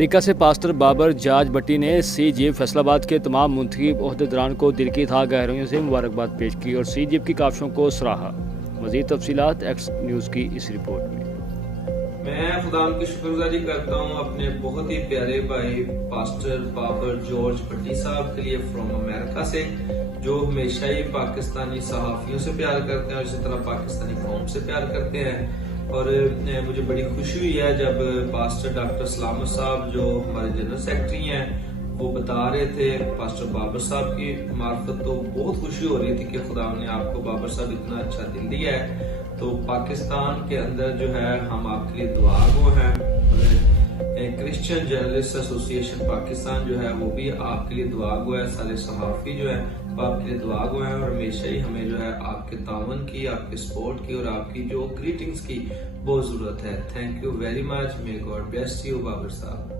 America से pastor Babar जाज भट्टी ने CGF फैसलाबाद के तमाम मुंतखब ओहदेदारान को दिल की था गहराइयों से मुबारकबाद पेश की और CGF की काविशों को सराहा। मज़ीद तफसीलात एक्स न्यूज़ की इस रिपोर्ट में। मैं खुदा की शुक्रगुजारी करता हूँ अपने बहुत ही प्यारे भाई पास्टर बाबर जॉर्ज भट्टी साहब के लिए फ्रॉम अमेरिका से, जो हमेशा ही पाकिस्तानी सहाफ़ियों से प्यार करते हैं और इसी तरह पाकिस्तानी कौम से प्यार करते हैं। और मुझे बड़ी खुशी हुई है जब पास्टर डॉक्टर सलामत साहब जो हमारे जनरल सेक्रेटरी हैं वो बता रहे थे पास्टर बाबर साहब की मार्फत, तो बहुत खुशी हो रही थी कि खुदा ने आपको बाबर साहब इतना अच्छा दिल दिया है। तो पाकिस्तान के अंदर जो है हम आपके लिए दुआ गो हैं। क्रिश्चियन जर्नलिस्ट एसोसिएशन पाकिस्तान जो है वो भी आपके लिए दुआ गो है। सारे सहाफ़ी जो है वो आपके लिए दुआ गो है और हमेशा ही हमें जो है आपके तावन की, आपके सपोर्ट की और आपकी जो ग्रीटिंग्स की बहुत जरूरत है। Thank you very much. May God bless you Babar साहब।